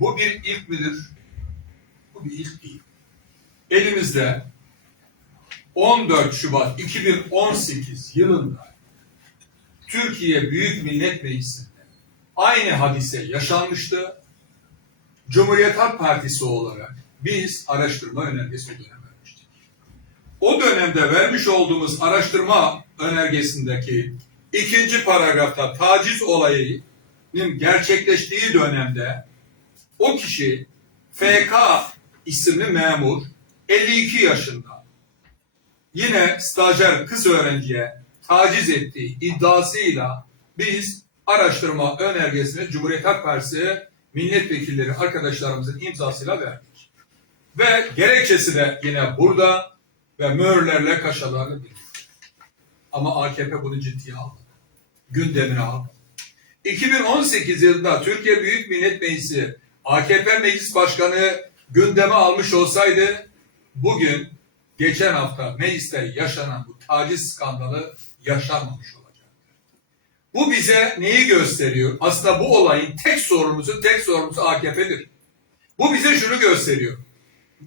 Bu bir ilk midir? Bu bir ilk değil. Elimizde 14 Şubat 2018 yılında Türkiye Büyük Millet Meclisi'nde aynı hadise yaşanmıştı. Cumhuriyet Halk Partisi olarak biz araştırma önergesi o dönem vermiştik. O dönemde vermiş olduğumuz araştırma önergesindeki ikinci paragrafta taciz olayının gerçekleştiği dönemde o kişi FK isimli memur 52 yaşında yine stajyer kız öğrenciye taciz ettiği iddiasıyla biz araştırma önergesini Cumhuriyet Halk Partisi milletvekilleri arkadaşlarımızın imzasıyla verdik. Ve gerekçesi de yine burada ve mühürlerle kaşalarla birlikte. Ama AKP bunu ciddiye aldı. Gündemine aldı. 2018 yılında Türkiye Büyük Millet Meclisi AKP Meclis Başkanı gündeme almış olsaydı bugün geçen hafta mecliste yaşanan bu taciz skandalı yaşanmamış olacaktı. Bu bize neyi gösteriyor? Aslında bu olayın tek sorumlusu, tek sorumlusu AKP'dir. Bu bize şunu gösteriyor.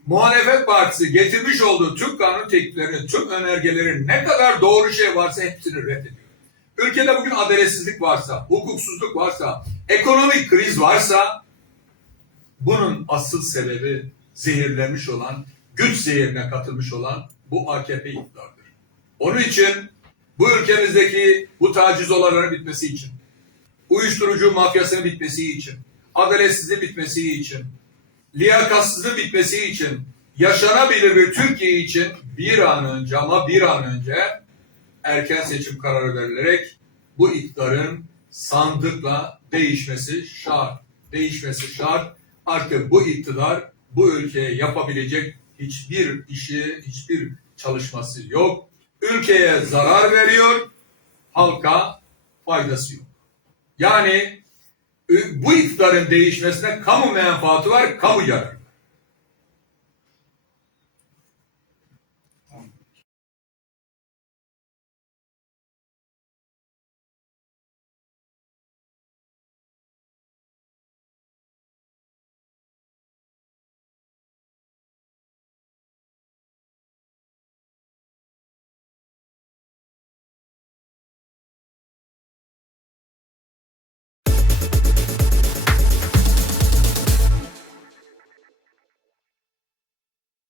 Muhalefet Partisi getirmiş olduğu tüm kanun tekliflerini, tüm önergelerin ne kadar doğru şey varsa hepsini reddediyor. Ülkede bugün adaletsizlik varsa, hukuksuzluk varsa, ekonomik kriz varsa bunun asıl sebebi zehirlenmiş olan, güç zehirine katılmış olan bu AKP iktidardır. Onun için bu ülkemizdeki bu taciz olayların bitmesi için, uyuşturucu mafyasının bitmesi için, adaletsizliğin bitmesi için, liyakatsızlığın bitmesi için, yaşanabilir bir Türkiye için bir an önce ama bir an önce erken seçim kararı verilerek bu iktidarın sandıkla değişmesi şart. Değişmesi şart. Artık bu iktidar bu ülkeye yapabilecek hiçbir işi, hiçbir çalışması yok. Ülkeye zarar veriyor, halka faydası yok. Yani bu iktidarın değişmesine kamu menfaati var, kamu yararı.